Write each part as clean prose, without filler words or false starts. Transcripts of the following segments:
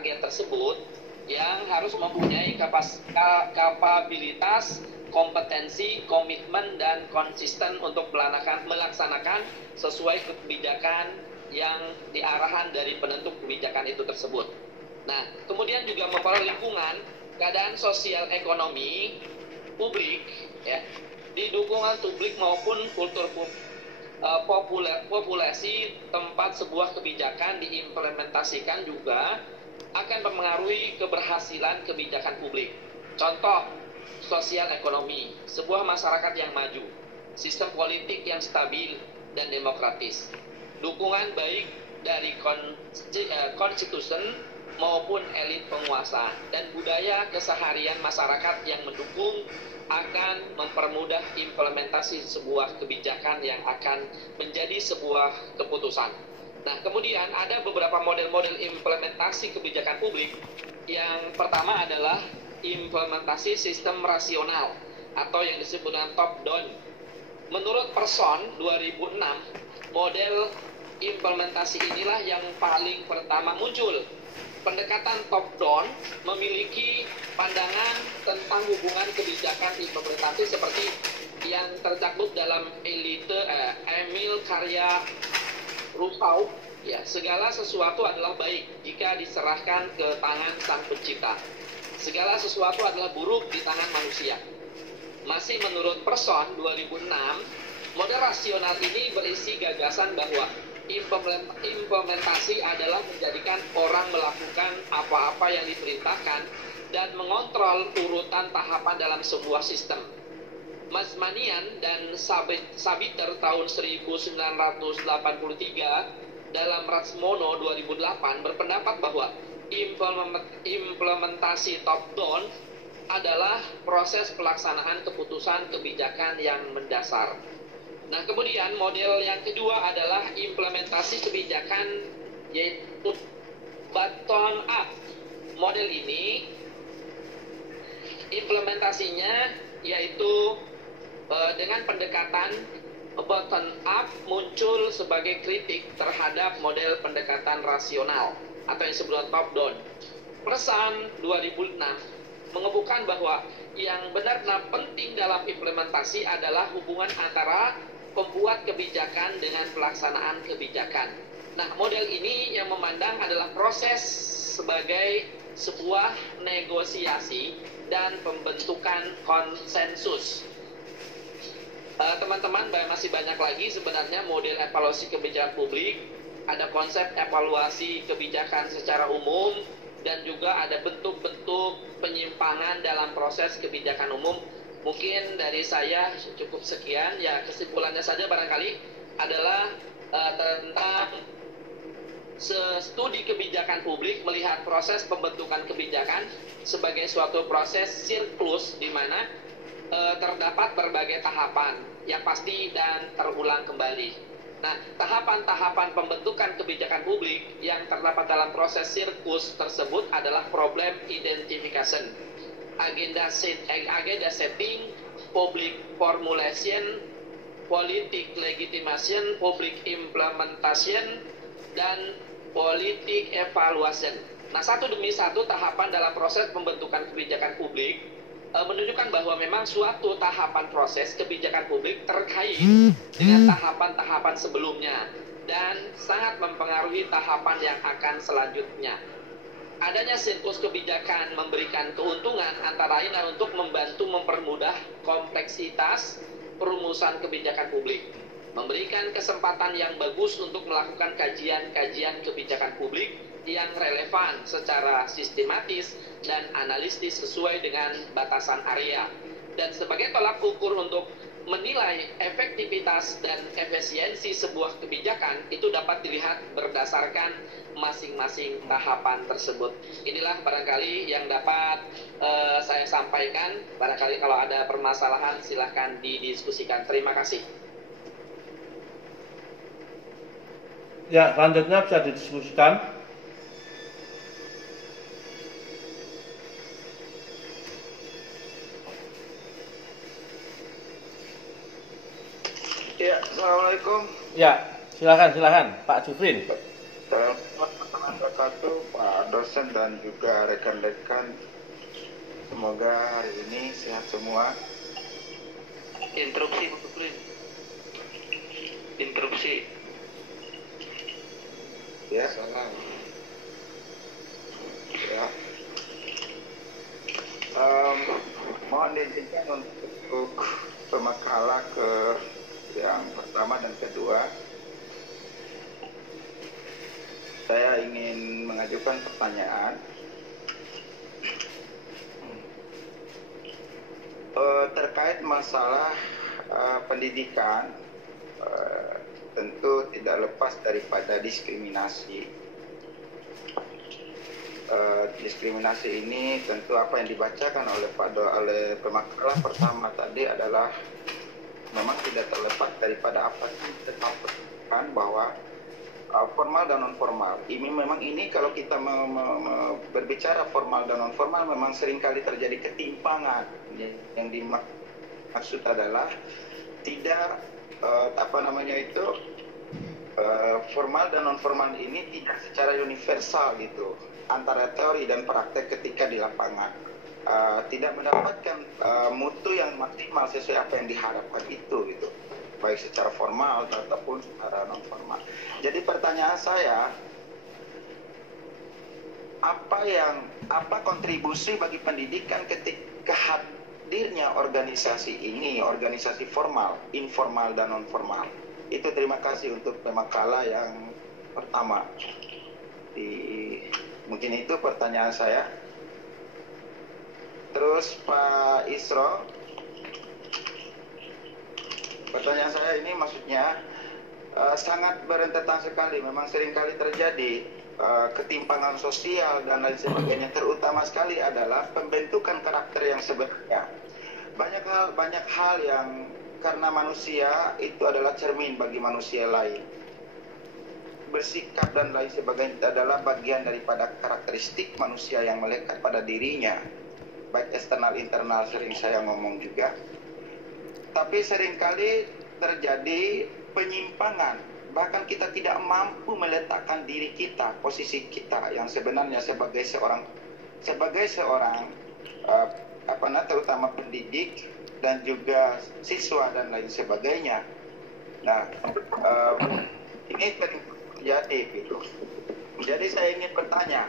target tersebut yang harus mempunyai kapabilitas, kompetensi, komitmen, dan konsisten untuk melaksanakan sesuai kebijakan yang diarahan dari penentu kebijakan itu tersebut. Nah, kemudian juga mempengaruhi lingkungan, keadaan sosial ekonomi publik, ya, di dukungan publik maupun kultur populasi tempat sebuah kebijakan diimplementasikan juga akan mempengaruhi keberhasilan kebijakan publik. Contoh, sosial ekonomi, sebuah masyarakat yang maju, sistem politik yang stabil dan demokratis, dukungan baik dari konstitusi maupun elit penguasa, dan budaya keseharian masyarakat yang mendukung akan mempermudah implementasi sebuah kebijakan yang akan menjadi sebuah keputusan. Nah, kemudian ada beberapa model-model implementasi kebijakan publik. Yang pertama adalah implementasi sistem rasional atau yang disebut dengan top down. Menurut Person 2006, model implementasi inilah yang paling pertama muncul. Pendekatan top down memiliki pandangan tentang hubungan kebijakan implementasi seperti yang tercakup dalam Emil Karya Rousseau, ya, segala sesuatu adalah baik jika diserahkan ke tangan Sang Pencipta. Segala sesuatu adalah buruk di tangan manusia. Masih menurut Person 2006, model rasional ini berisi gagasan bahwa implementasi adalah menjadikan orang melakukan apa-apa yang diperintahkan dan mengontrol urutan tahapan dalam sebuah sistem. Masmanian dan Sabiter tahun 1983 dalam Ratsmono 2008 berpendapat bahwa implementasi top-down adalah proses pelaksanaan keputusan kebijakan yang mendasar. Nah, kemudian model yang kedua adalah implementasi kebijakan, yaitu bottom up. Model ini implementasinya yaitu dengan pendekatan bottom up muncul sebagai kritik terhadap model pendekatan rasional atau yang disebut top down. Person 2006 mengemukakan bahwa yang benar-benar penting dalam implementasi adalah hubungan antara pembuat kebijakan dengan pelaksanaan kebijakan. Nah, model ini yang memandang adalah proses sebagai sebuah negosiasi dan pembentukan konsensus. Teman-teman, masih banyak lagi sebenarnya model evaluasi kebijakan publik. Ada konsep evaluasi kebijakan secara umum dan juga ada bentuk-bentuk penyimpangan dalam proses kebijakan umum. Mungkin dari saya cukup sekian, ya kesimpulannya saja barangkali adalah tentang studi kebijakan publik melihat proses pembentukan kebijakan sebagai suatu proses siklus di mana terdapat berbagai tahapan yang pasti dan terulang kembali. Nah, tahapan-tahapan pembentukan kebijakan publik yang terdapat dalam proses siklus tersebut adalah problem identification, agenda setting, public formulation, politik legitimation, public implementation, dan politik evaluation. Nah, satu demi satu tahapan dalam proses pembentukan kebijakan publik menunjukkan bahwa memang suatu tahapan proses kebijakan publik terkait dengan tahapan-tahapan sebelumnya dan sangat mempengaruhi tahapan yang akan selanjutnya. Adanya siklus kebijakan memberikan keuntungan antara lain untuk membantu mempermudah kompleksitas perumusan kebijakan publik, memberikan kesempatan yang bagus untuk melakukan kajian-kajian kebijakan publik yang relevan secara sistematis dan analitis sesuai dengan batasan area. Dan sebagai tolak ukur untuk menilai efektivitas dan efisiensi sebuah kebijakan itu dapat dilihat berdasarkan masing-masing tahapan tersebut. Inilah barangkali yang dapat saya sampaikan. Barangkali kalau ada permasalahan silahkan didiskusikan. Terima kasih. Ya, selanjutnya bisa didiskusikan. Ya, assalamualaikum. Ya, silakan Pak Jufrin. wabarakatuh, Pak dosen dan juga rekan-rekan. Semoga hari ini sehat semua. Interupsi, Pak Prim. Interupsi. Ya, salam. Ya. Mohon diizinkan untuk pemakalah ke yang pertama dan kedua. Saya ingin mengajukan pertanyaan terkait masalah pendidikan. Tentu tidak lepas daripada diskriminasi. Diskriminasi ini tentu apa yang dibacakan oleh pemakalah pertama tadi adalah memang tidak terlepas daripada apa yang kita sampaikan bahwa formal dan non formal. Ini kalau kita berbicara formal dan non formal memang seringkali terjadi ketimpangan. Yang dimaksud adalah tidak formal dan non formal ini tidak secara universal gitu antara teori dan praktek ketika di lapangan. Tidak mendapatkan mutu yang maksimal sesuai apa yang diharapkan itu gitu, baik secara formal ataupun secara non formal. Jadi pertanyaan saya, apa kontribusi bagi pendidikan ketika hadirnya organisasi ini, organisasi formal, informal dan non formal? Itu terima kasih untuk pemakalah yang pertama. Mungkin itu pertanyaan saya. Terus Pak Isro, pertanyaan saya ini maksudnya sangat berentetan sekali. Memang seringkali terjadi ketimpangan sosial dan lain sebagainya. Terutama sekali adalah pembentukan karakter yang sebenarnya. Banyak hal yang karena manusia itu adalah cermin bagi manusia lain. Bersikap dan lain sebagainya adalah bagian daripada karakteristik manusia yang melekat pada dirinya. Baik eksternal internal sering saya ngomong juga. Tapi seringkali terjadi penyimpangan. Bahkan kita tidak mampu meletakkan diri kita, posisi kita yang sebenarnya sebagai seorang terutama pendidik dan juga siswa dan lain sebagainya. Nah, ini terjadi gitu. Jadi saya ingin bertanya,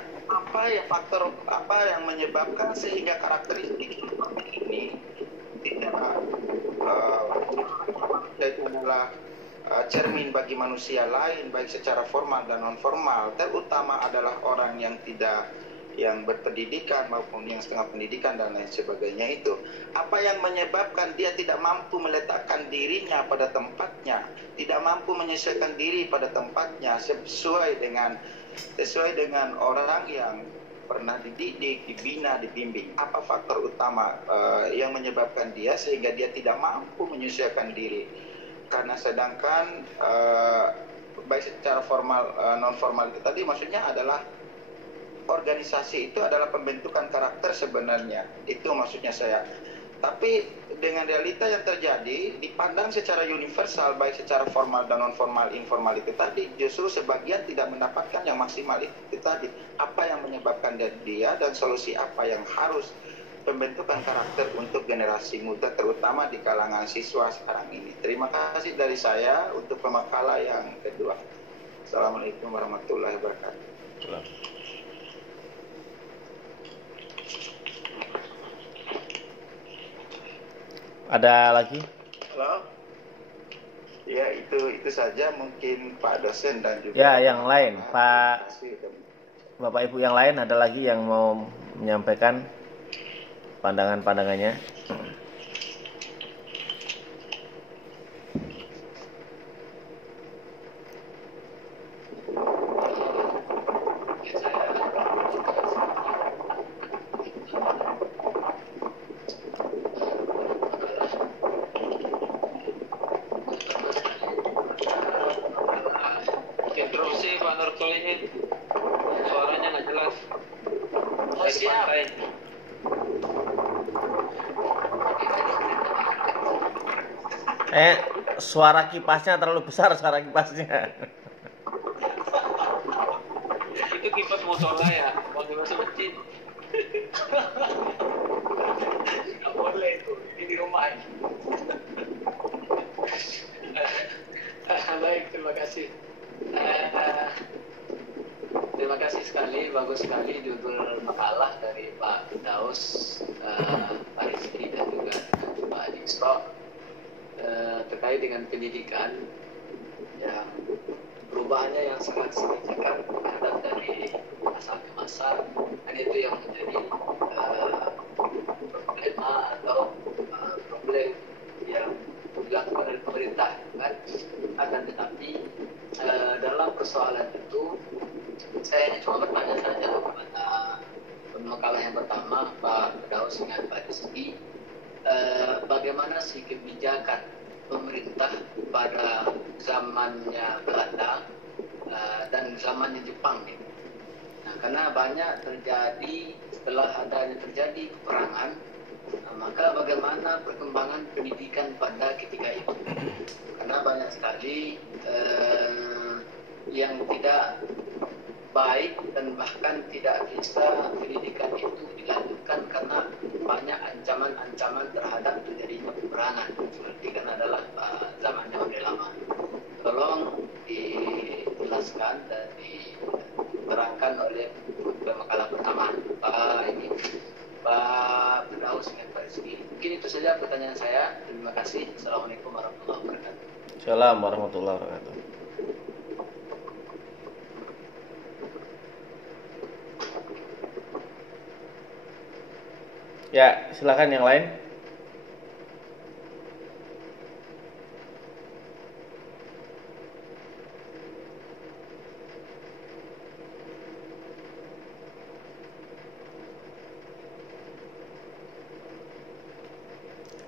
faktor apa yang menyebabkan sehingga karakteristik ini tidak itu adalah cermin bagi manusia lain baik secara formal dan non formal, terutama adalah orang yang berpendidikan maupun yang setengah pendidikan dan lain sebagainya. Itu apa yang menyebabkan dia tidak mampu meletakkan dirinya pada tempatnya, tidak mampu menyesuaikan diri pada tempatnya sesuai dengan orang yang pernah dididik, dibina, dibimbing. Apa faktor utama yang menyebabkan dia sehingga dia tidak mampu menyesuaikan diri? Karena sedangkan baik secara formal non formal itu tadi maksudnya adalah organisasi itu adalah pembentukan karakter sebenarnya. Itu maksudnya saya. Tapi dengan realita yang terjadi dipandang secara universal baik secara formal dan non formal informal itu tadi justru sebagian tidak mendapatkan yang maksimal itu tadi. Apa yang menyebabkan dia dan solusi apa yang harus pembentukan karakter untuk generasi muda terutama di kalangan siswa sekarang ini. Terima kasih dari saya untuk pemakalah yang kedua. Assalamualaikum warahmatullahi wabarakatuh. Ada lagi? Halo. Ya itu saja mungkin Pak dosen dan juga. Ya yang lain Pak, Bapak Ibu yang lain ada lagi yang mau menyampaikan pandangannya. Interupsi Pak Nur Solihin, suaranya nggak jelas. Siap. Suara kipasnya terlalu besar, suara kipasnya. Itu kipas musola ya, waktu masuk masjid. Nggak boleh itu, ini di rumah ini. Baik, terima kasih. Terima kasih sekali, bagus sekali judul makalah dari Pak Daus, Pak Rizky dan juga Pak Dijkstra terkait dengan pendidikan yang perubahannya yang sangat signifikan terhadap dari masa ke masa, dan itu yang menjadi problema atau problem yang dilakukan oleh pemerintah kan. Akan tetapi dalam persoalan itu saya cuma bertanya saja kepada pemakalah yang pertama Pak Daus dengan Pak Rizky, bagaimana sih kebijakan pemerintah pada zamannya Belanda dan zamannya Jepang gitu. Nah, karena banyak terjadi setelah adanya terjadi peperangan, maka bagaimana perkembangan pendidikan pada ketika itu? Karena banyak sekali yang tidak baik dan bahkan tidak bisa pendidikan itu dilanjutkan karena banyak ancaman-ancaman terhadap terjadinya peperangan, seperti kan adalah zamannya Orde Lama. Tolong dijelaskan dan diterangkan oleh pemakalah pertama Pak Daus dengan Pak Rizky. Mungkin itu saja pertanyaan saya. Terima kasih. Assalamualaikum warahmatullahi wabarakatuh. Assalamualaikum warahmatullahi wabarakatuh. Ya, silakan yang lain.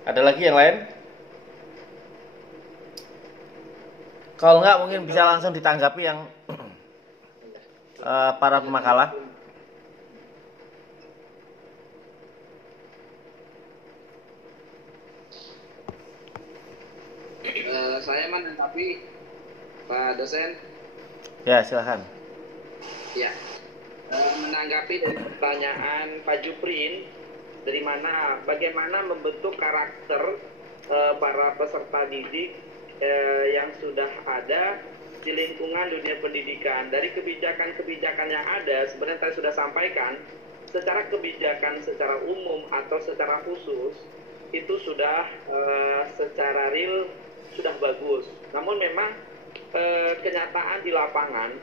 Ada lagi yang lain? Kalau enggak mungkin bisa langsung ditanggapi yang para pemakalah. Saya menanggapi Pak dosen. Ya, silakan. Ya, menanggapi dari pertanyaan Pak Juprin, dari mana, bagaimana membentuk karakter para peserta didik yang sudah ada di lingkungan dunia pendidikan. Dari kebijakan-kebijakan yang ada, sebenarnya saya sudah sampaikan, secara kebijakan secara umum atau secara khusus, itu sudah secara real sudah bagus. Namun memang kenyataan di lapangan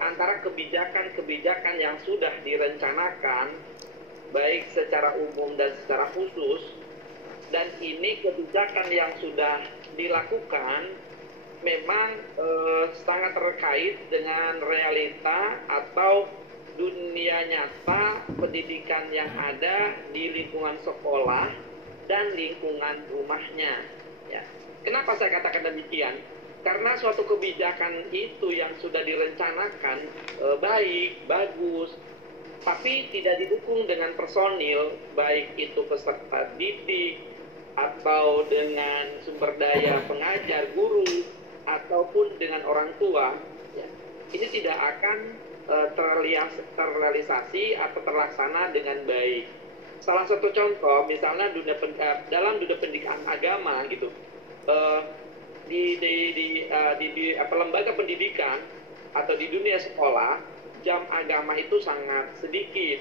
antara kebijakan-kebijakan yang sudah direncanakan baik secara umum dan secara khusus, dan ini kebijakan yang sudah dilakukan memang sangat terkait dengan realita atau dunia nyata pendidikan yang ada di lingkungan sekolah dan lingkungan rumahnya. Ya. Kenapa saya katakan demikian? Karena suatu kebijakan itu yang sudah direncanakan baik, bagus, tapi tidak didukung dengan personil, baik itu peserta didik atau dengan sumber daya pengajar, guru, ataupun dengan orang tua, ya, ini tidak akan terrealisasi atau terlaksana dengan baik. Salah satu contoh, misalnya dalam dunia pendidikan agama gitu, di lembaga pendidikan atau di dunia sekolah, jam agama itu sangat sedikit.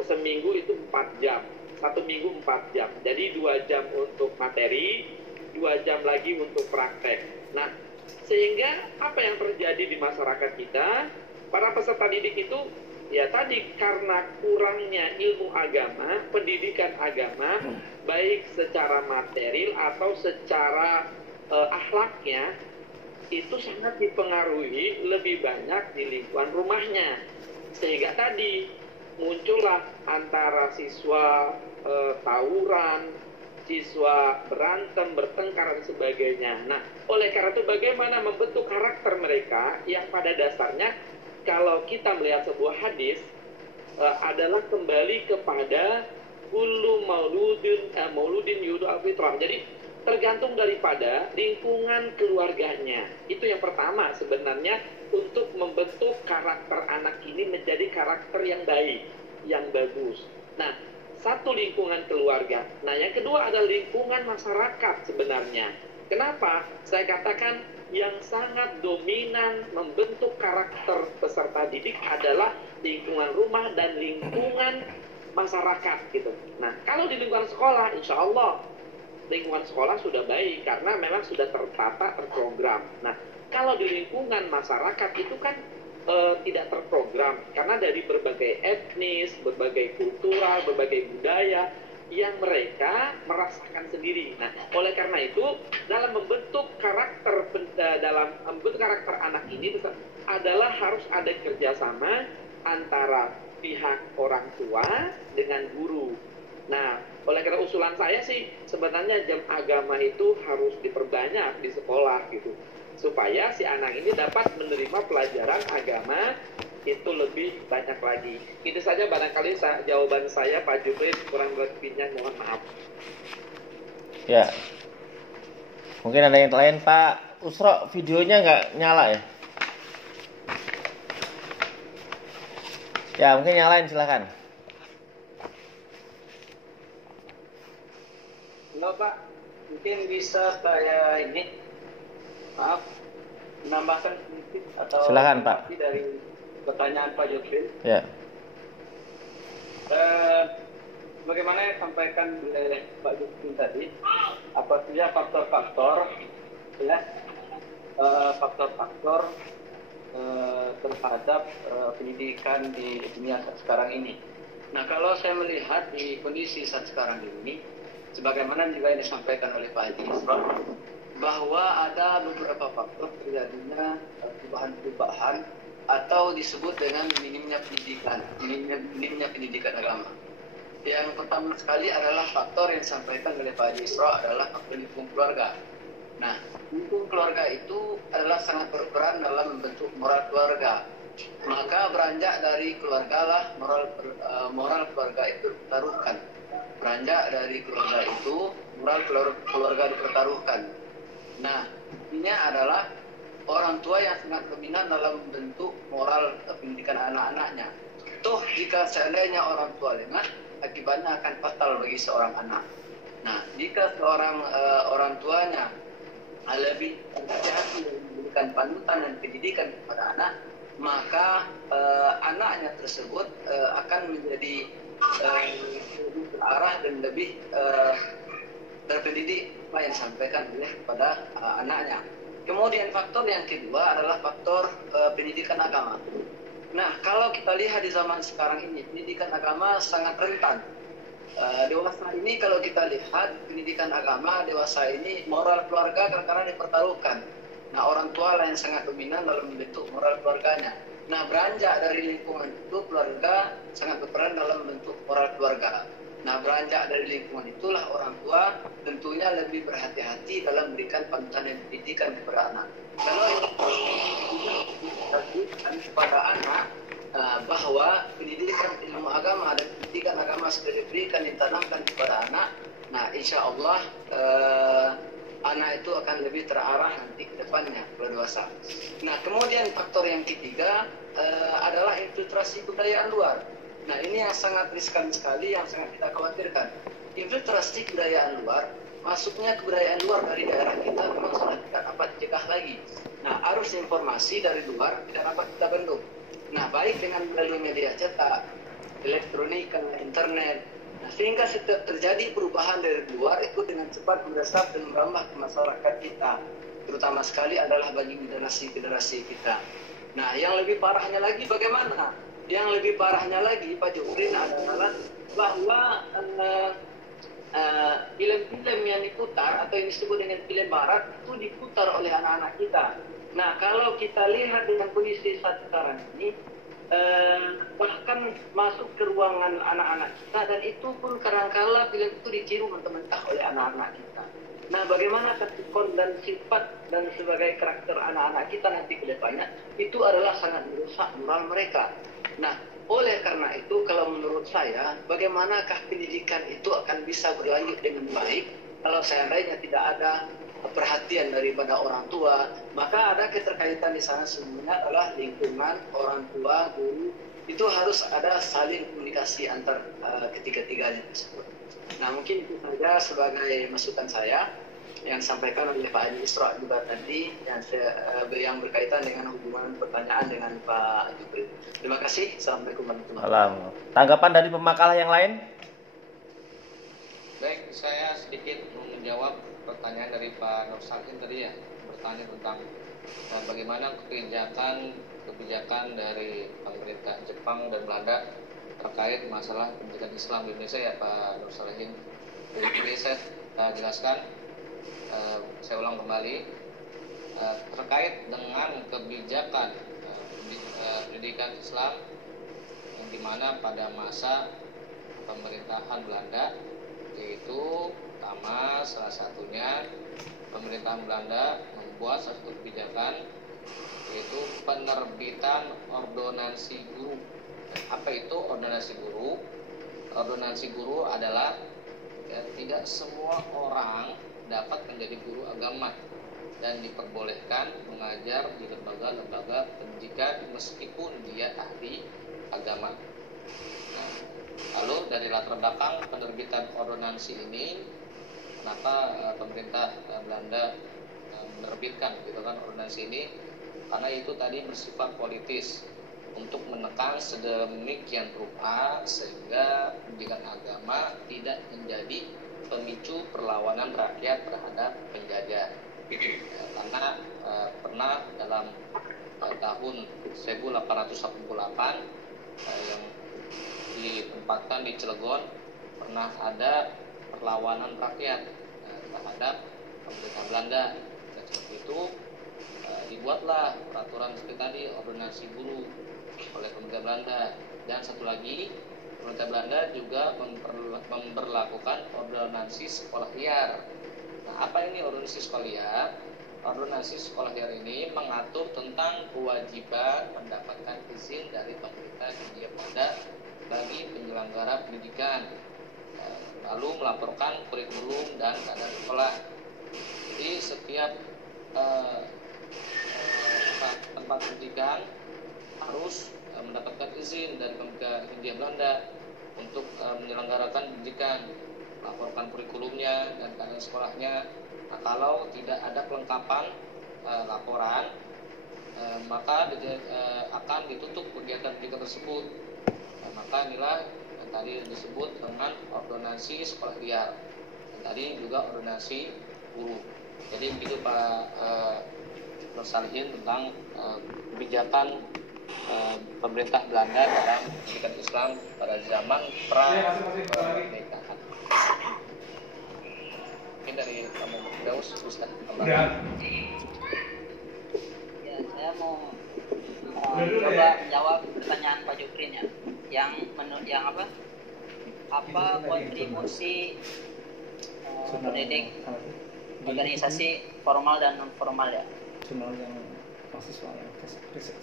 Seminggu itu 4 jam, 1 minggu 4 jam. Jadi 2 jam untuk materi, 2 jam lagi untuk praktek. Nah, sehingga apa yang terjadi di masyarakat kita, para peserta didik itu ya tadi karena kurangnya ilmu agama, pendidikan agama, baik secara material atau secara akhlaknya, itu sangat dipengaruhi lebih banyak di lingkungan rumahnya. Sehingga tadi muncullah antara siswa tawuran, siswa berantem, bertengkar dan sebagainya. Nah, oleh karena itu bagaimana membentuk karakter mereka yang pada dasarnya kalau kita melihat sebuah hadis adalah kembali kepada kullu mauludin yudu al-fitrah. Jadi tergantung daripada lingkungan keluarganya. Itu yang pertama sebenarnya, untuk membentuk karakter anak ini menjadi karakter yang baik, yang bagus. Nah, satu lingkungan keluarga. Nah, yang kedua adalah lingkungan masyarakat sebenarnya. Kenapa? Saya katakan yang sangat dominan membentuk karakter peserta didik adalah lingkungan rumah dan lingkungan masyarakat gitu. Nah, kalau di lingkungan sekolah, insya Allah lingkungan sekolah sudah baik karena memang sudah tertata, terprogram. Nah, kalau di lingkungan masyarakat itu kan tidak terprogram karena dari berbagai etnis, berbagai kultural, berbagai budaya yang mereka merasakan sendiri. Nah, oleh karena itu dalam membentuk karakter anak ini adalah harus ada kerjasama antara pihak orang tua dengan guru. Nah, oleh karena usulan saya sih sebenarnya jam agama itu harus diperbanyak di sekolah gitu, supaya si anak ini dapat menerima pelajaran agama itu lebih banyak lagi. Itu saja barangkali jawaban saya, Pak Jupri. Kurang lebihnya mohon maaf. Ya, mungkin ada yang lain. Pak Usro, videonya nggak nyala ya? Ya, mungkin yang lain silakan. Halo Pak, mungkin bisa saya menambahkan sedikit atau silakan Pak dari pertanyaan Pak Jopri. Ya. Bagaimana yang disampaikan oleh Pak Jopri tadi, apa saja faktor-faktor terhadap pendidikan di dunia saat sekarang ini. Nah, kalau saya melihat di kondisi saat sekarang ini, sebagaimana juga yang disampaikan oleh Pak Haji Isra, bahwa ada beberapa faktor terjadinya perubahan-perubahan atau disebut dengan minimnya pendidikan agama. Yang pertama sekali adalah faktor yang disampaikan oleh Pak Haji Isra adalah faktor lingkungan keluarga. Nah, lingkungan keluarga itu adalah sangat berperan dalam membentuk moral keluarga. Maka beranjak dari keluarga lah moral keluarga itu dipertaruhkan. Beranjak dari keluarga itu moral keluarga dipertaruhkan. Nah, intinya adalah orang tua yang sangat dominan dalam membentuk moral pendidikan anak-anaknya. Toh jika seandainya orang tua lengah, akibatnya akan fatal bagi seorang anak. Nah, jika seorang orang tuanya lebih hati-hati memberikan panutan dan pendidikan kepada anak, maka anaknya tersebut akan menjadi lebih terarah dan lebih terpendidik apa yang disampaikan oleh kepada anaknya. Kemudian faktor yang kedua adalah faktor pendidikan agama. Nah, kalau kita lihat di zaman sekarang ini, pendidikan agama sangat rentan. Dewasa ini kalau kita lihat pendidikan agama, dewasa ini moral keluarga kadang-kadang dipertaruhkan. Nah, orang tua lah yang sangat dominan dalam membentuk moral keluarganya. Nah, beranjak dari lingkungan itu, keluarga sangat berperan dalam membentuk moral keluarga. Nah, beranjak dari lingkungan itulah orang tua tentunya lebih berhati-hati dalam memberikan panutan dan pendidikan kepada anak. Kalau ini kepada anak bahwa pendidikan ilmu agama dan pendidikan agama sudah diberikan, ditanamkan kepada anak, nah insya Allah anak itu akan lebih terarah nanti ke depannya kalau dewasa. Nah, kemudian faktor yang ketiga adalah infiltrasi kebudayaan luar. Nah, ini yang sangat riskan sekali, yang sangat kita khawatirkan. Infiltrasi kebudayaan luar, masuknya kebudayaan luar dari daerah kita memang sudah tidak dapat dicegah lagi. Nah, arus informasi dari luar tidak dapat kita bendung. Nah, baik dengan melalui media cetak, elektronik, internet. Nah, sehingga setiap terjadi perubahan dari luar itu dengan cepat meresap dan merambah ke masyarakat kita. Terutama sekali adalah bagi generasi-generasi kita. Nah, yang lebih parahnya lagi bagaimana? Yang lebih parahnya lagi, Pak Joprin, adalah bahwa film-film yang diputar atau yang disebut dengan film barat itu diputar oleh anak-anak kita. Nah, kalau kita lihat dengan kondisi saat sekarang ini, bahkan masuk ke ruangan anak-anak kita, dan itu pun kadang-kala film itu ditiru mentah-mentah oleh anak-anak kita. Nah, bagaimana sikon dan sifat dan sebagai karakter anak-anak kita nanti ke depannya, itu adalah sangat merusak moral mereka. Nah, oleh karena itu, kalau menurut saya, bagaimanakah pendidikan itu akan bisa berlanjut dengan baik kalau seandainya tidak ada perhatian daripada orang tua, maka ada keterkaitan di sana sebenarnya adalah lingkungan, orang tua, guru. Itu harus ada saling komunikasi antar ketiga-tiganya tersebut. Nah, mungkin itu saja sebagai masukan saya yang disampaikan oleh Pak Haji Isra juga tadi yang berkaitan dengan hubungan pertanyaan dengan Pak Jibril. Terima kasih. Assalamualaikum warahmatullahi wabarakatuh. Tanggapan dari pemakalah yang lain? Baik, saya sedikit menjawab pertanyaan dari Pak Nur Sakin tadi ya, bertanya tentang bagaimana kebijakan dari pemerintah Jepang dan Belanda terkait masalah pendidikan Islam di Indonesia ya Pak Nur Sakin. Jadi saya jelaskan, saya ulang kembali terkait dengan kebijakan pendidikan Islam yang dimana pada masa pemerintahan Belanda, yaitu pertama salah satunya pemerintahan Belanda membuat satu kebijakan yaitu penerbitan ordonansi guru. Apa itu ordonansi guru? Ordonansi guru adalah tidak semua orang dapat menjadi guru agama dan diperbolehkan mengajar di lembaga-lembaga pendidikan meskipun dia ahli agama. Nah, lalu dari latar belakang penerbitan ordonansi ini, kenapa pemerintah Belanda menerbitkan gitu kan ordonansi ini? Karena itu tadi bersifat politis untuk menekan sedemikian rupa sehingga pendidikan agama tidak menjadi pemicu perlawanan rakyat terhadap penjajah. Karena pernah dalam tahun 1888 yang ditempatkan di Cilegon pernah ada perlawanan rakyat terhadap pemerintah Belanda. Dan seperti itu dibuatlah peraturan seperti tadi ordonansi guru oleh pemerintah Belanda. Dan satu lagi, pemerintah Belanda juga memberlakukan ordonansi sekolah liar. Nah, apa ini ordonansi sekolah liar? Ordonansi sekolah liar ini mengatur tentang kewajiban mendapatkan izin dari pemerintah Hindia Belanda bagi penyelenggara pendidikan, lalu melaporkan kurikulum dan keadaan sekolah. Jadi setiap tempat pendidikan harus mendapatkan izin dari pemerintah Hindia Belanda untuk menyelenggarakan pendidikan, melaporkan kurikulumnya dan keadaan sekolahnya. Nah, kalau tidak ada kelengkapan laporan, maka akan ditutup kegiatan pendidikan tersebut. Maka inilah yang tadi disebut dengan ordonansi sekolah liar, dan tadi juga ordonansi guru. Jadi begitu Pak Nur Salihin tentang kebijakan pemerintah Belanda dalam pendidikan Islam pada zaman pra-kemerdekaan. Ini dari kamu Daus, Ustaz. Ya, saya mau coba menjawab pertanyaan Pak Juprin ya. Apa kontribusi pendidik organisasi formal dan non formal ya?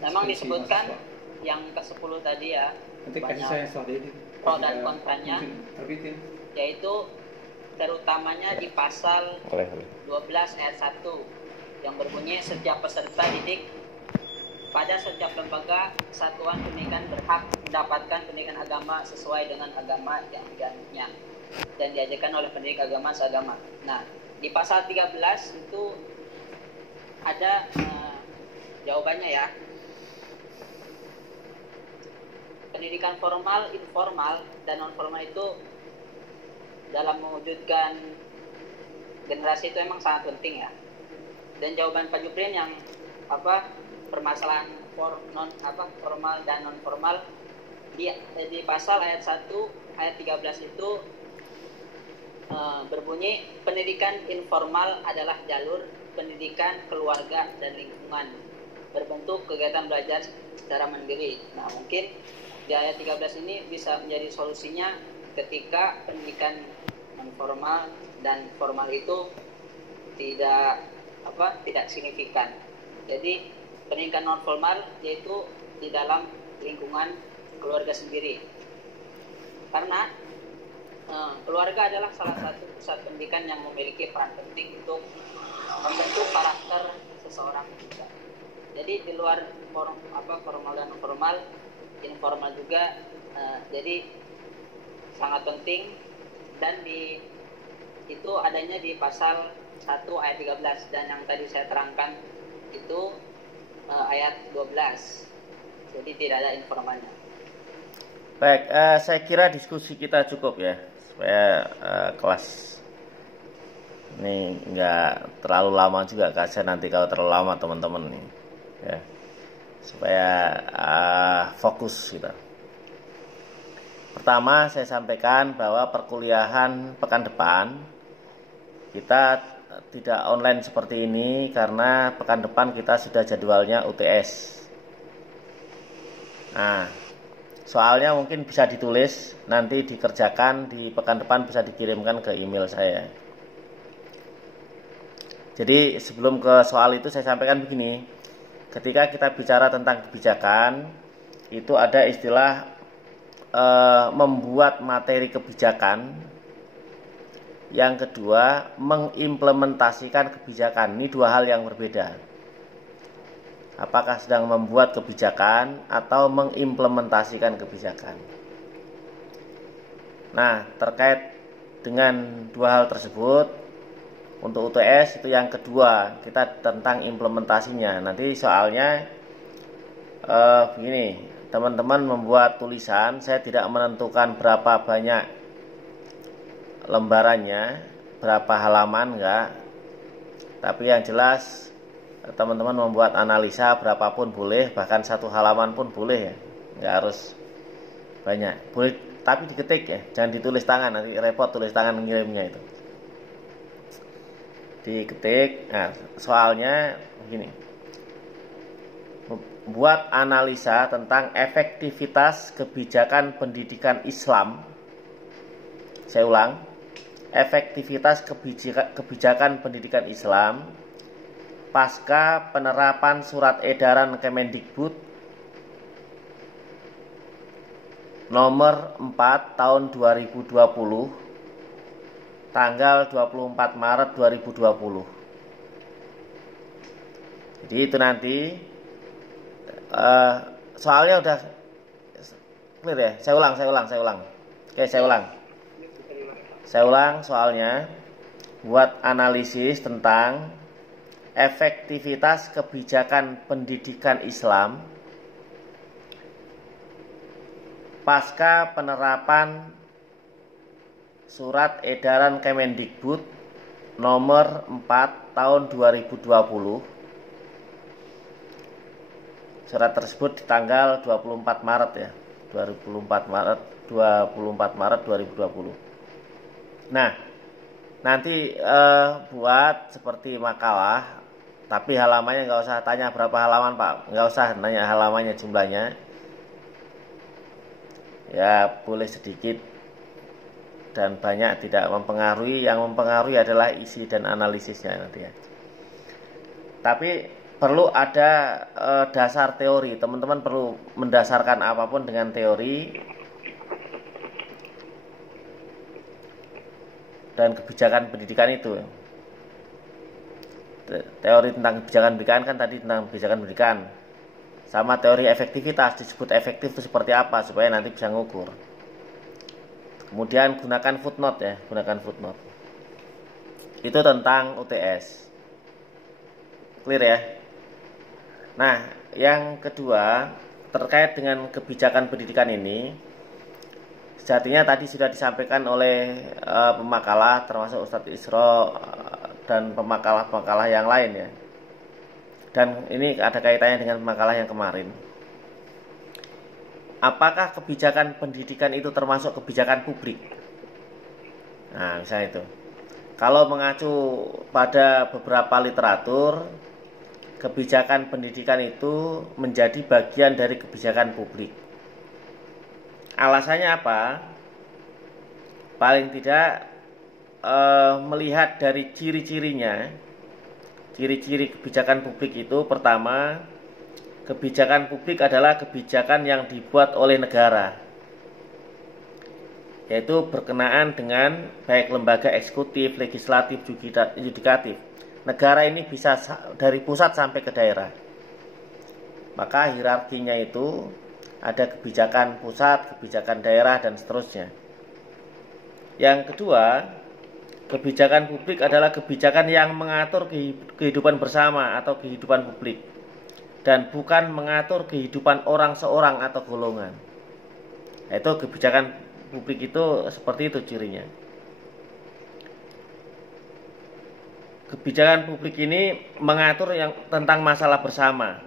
Memang disebutkan yang ke-10 tadi ya, banyak pro dan kontranya, yaitu terutamanya di pasal 12 ayat 1 yang berbunyi setiap peserta didik pada setiap lembaga satuan pendidikan berhak mendapatkan pendidikan agama sesuai dengan agama yang dianutnya dan diajarkan oleh pendidik agama seagama. Nah, di pasal 13 itu ada jawabannya ya. Pendidikan formal, informal, dan non formal itu dalam mewujudkan generasi itu emang sangat penting ya. Dan jawaban Pak Juprin yang permasalahan formal dan non formal di pasal ayat 1 ayat 13 itu berbunyi pendidikan informal adalah jalur pendidikan keluarga dan lingkungan berbentuk kegiatan belajar secara mandiri. Nah, mungkin di ayat 13 ini bisa menjadi solusinya ketika pendidikan non formal dan formal itu tidak signifikan. Jadi pendidikan non formal yaitu di dalam lingkungan keluarga sendiri. Karena keluarga adalah salah satu pusat pendidikan yang memiliki peran penting untuk membentuk karakter seseorang juga. Jadi di luar formal dan formal, informal juga, jadi sangat penting, dan itu adanya di pasal 1 ayat 13, dan yang tadi saya terangkan itu ayat 12. Jadi tidak ada informalnya. Baik, saya kira diskusi kita cukup ya, supaya kelas ini nggak terlalu lama juga, kasihan nanti kalau terlalu lama teman-teman nih, ya, supaya fokus kita. Pertama, saya sampaikan bahwa perkuliahan pekan depan kita tidak online seperti ini karena pekan depan kita sudah jadwalnya UTS. Nah, soalnya mungkin bisa ditulis, nanti dikerjakan di pekan depan, bisa dikirimkan ke email saya. Jadi sebelum ke soal itu saya sampaikan begini, ketika kita bicara tentang kebijakan, itu ada istilah membuat materi kebijakan. Yang kedua, mengimplementasikan kebijakan. Ini dua hal yang berbeda. Apakah sedang membuat kebijakan atau mengimplementasikan kebijakan. Nah, terkait dengan dua hal tersebut, untuk UTS itu yang kedua, kita tentang implementasinya. Nanti soalnya begini, teman-teman membuat tulisan, saya tidak menentukan berapa banyak lembarannya, berapa halaman, enggak. Tapi yang jelas teman-teman membuat analisa berapapun boleh, bahkan 1 halaman pun boleh ya, enggak harus banyak. Boleh, tapi diketik ya, jangan ditulis tangan, nanti repot tulis tangan ngirimnya itu. Diketik. Nah, soalnya begini, buat analisa tentang efektivitas kebijakan pendidikan Islam. Saya ulang, efektivitas kebijakan pendidikan Islam pasca penerapan surat edaran Kemendikbud nomor 4 tahun 2020 tanggal 24 Maret 2020. Jadi itu nanti soalnya udah clear ya. Saya ulang. Oke, saya ulang soalnya, buat analisis tentang efektivitas kebijakan pendidikan Islam pasca penerapan surat edaran Kemendikbud nomor 4 tahun 2020. Surat tersebut di tanggal 24 Maret ya, 24 Maret 2020. Nah, nanti buat seperti makalah, tapi halamannya nggak usah tanya berapa halaman Pak, nggak usah nanya halamannya jumlahnya. Ya boleh sedikit dan banyak, tidak mempengaruhi. Yang mempengaruhi adalah isi dan analisisnya nanti ya. Tapi perlu ada dasar teori. Teman-teman perlu mendasarkan apapun dengan teori dan kebijakan pendidikan itu. Teori tentang kebijakan pendidikan kan tadi tentang kebijakan pendidikan, sama teori efektivitas, disebut efektif itu seperti apa supaya nanti bisa ngukur. Kemudian gunakan footnote ya, gunakan footnote. Itu tentang UTS. Clear ya? Nah, yang kedua terkait dengan kebijakan pendidikan ini, sejatinya tadi sudah disampaikan oleh pemakalah termasuk Ustadz Isro dan pemakalah-pemakalah yang lain ya. Dan ini ada kaitannya dengan pemakalah yang kemarin. Apakah kebijakan pendidikan itu termasuk kebijakan publik? Nah, misalnya itu. Kalau mengacu pada beberapa literatur, kebijakan pendidikan itu menjadi bagian dari kebijakan publik. Alasannya apa? Paling tidak melihat dari ciri-cirinya. Ciri-ciri kebijakan publik itu, pertama, kebijakan publik adalah kebijakan yang dibuat oleh negara. yaitu berkenaan dengan baik lembaga eksekutif, legislatif, yudikatif. Negara ini bisa dari pusat sampai ke daerah. Maka hierarkinya itu ada kebijakan pusat, kebijakan daerah, dan seterusnya. Yang kedua, kebijakan publik adalah kebijakan yang mengatur kehidupan bersama atau kehidupan publik, dan bukan mengatur kehidupan orang seorang atau golongan. Itu kebijakan publik itu seperti itu cirinya. Kebijakan publik ini mengatur yang tentang masalah bersama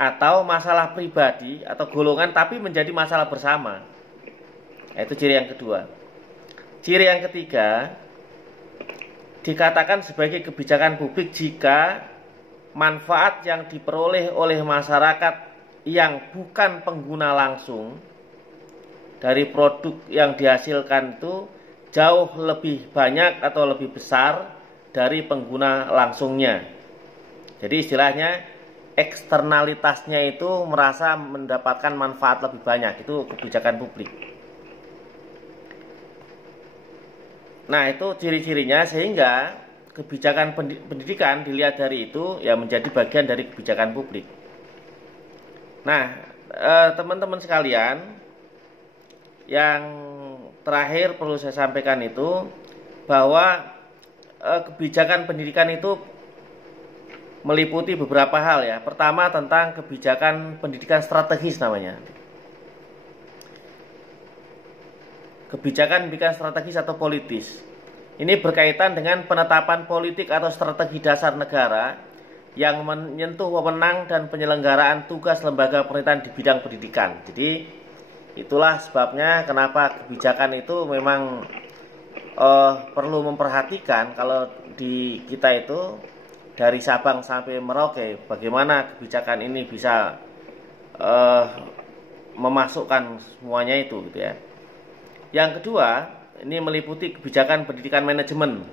atau masalah pribadi atau golongan, tapi menjadi masalah bersama. Itu ciri yang kedua. Ciri yang ketiga, dikatakan sebagai kebijakan publik jika manfaat yang diperoleh oleh masyarakat yang bukan pengguna langsung dari produk yang dihasilkan itu jauh lebih banyak atau lebih besar dari pengguna langsungnya. Jadi istilahnya eksternalitasnya itu merasa mendapatkan manfaat lebih banyak. Itu kebijakan publik. Nah, itu ciri-cirinya, sehingga kebijakan pendidikan dilihat dari itu ya menjadi bagian dari kebijakan publik. Nah, teman-teman sekalian, yang terakhir perlu saya sampaikan itu bahwa kebijakan pendidikan itu meliputi beberapa hal ya. Pertama, tentang kebijakan pendidikan strategis namanya. Kebijakan pendidikan strategis atau politis. Ini berkaitan dengan penetapan politik atau strategi dasar negara yang menyentuh wewenang dan penyelenggaraan tugas lembaga pemerintahan di bidang pendidikan. Jadi itulah sebabnya kenapa kebijakan itu memang perlu memperhatikan kalau di kita itu dari Sabang sampai Merauke, bagaimana kebijakan ini bisa memasukkan semuanya itu gitu ya. Yang kedua, ini meliputi kebijakan pendidikan manajemen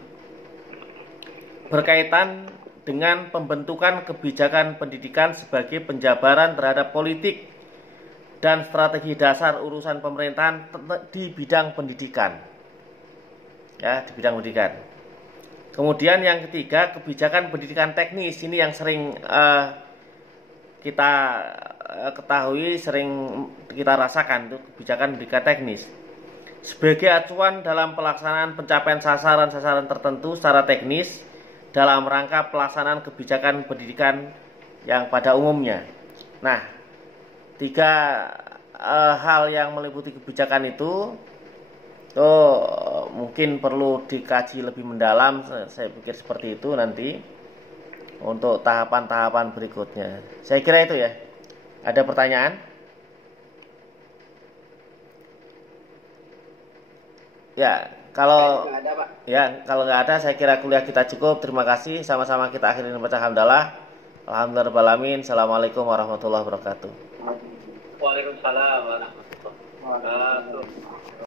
berkaitan dengan pembentukan kebijakan pendidikan sebagai penjabaran terhadap politik dan strategi dasar urusan pemerintahan di bidang pendidikan. Ya, di bidang pendidikan. Kemudian yang ketiga, kebijakan pendidikan teknis. Ini yang sering kita ketahui, sering kita rasakan, itu kebijakan pendidikan teknis. Sebagai acuan dalam pelaksanaan pencapaian sasaran-sasaran tertentu secara teknis dalam rangka pelaksanaan kebijakan pendidikan yang pada umumnya. Nah, tiga hal yang meliputi kebijakan itu mungkin perlu dikaji lebih mendalam. Saya pikir seperti itu nanti untuk tahapan-tahapan berikutnya. Saya kira itu ya. Ada pertanyaan? Ya, kalau nggak ada, saya kira kuliah kita cukup. Terima kasih. Sama-sama kita akhiri dengan baca hamdalah. Alhamdulillahirobbilalamin. Assalamualaikum warahmatullahi wabarakatuh. Waalaikumsalam warahmatullahi wabarakatuh.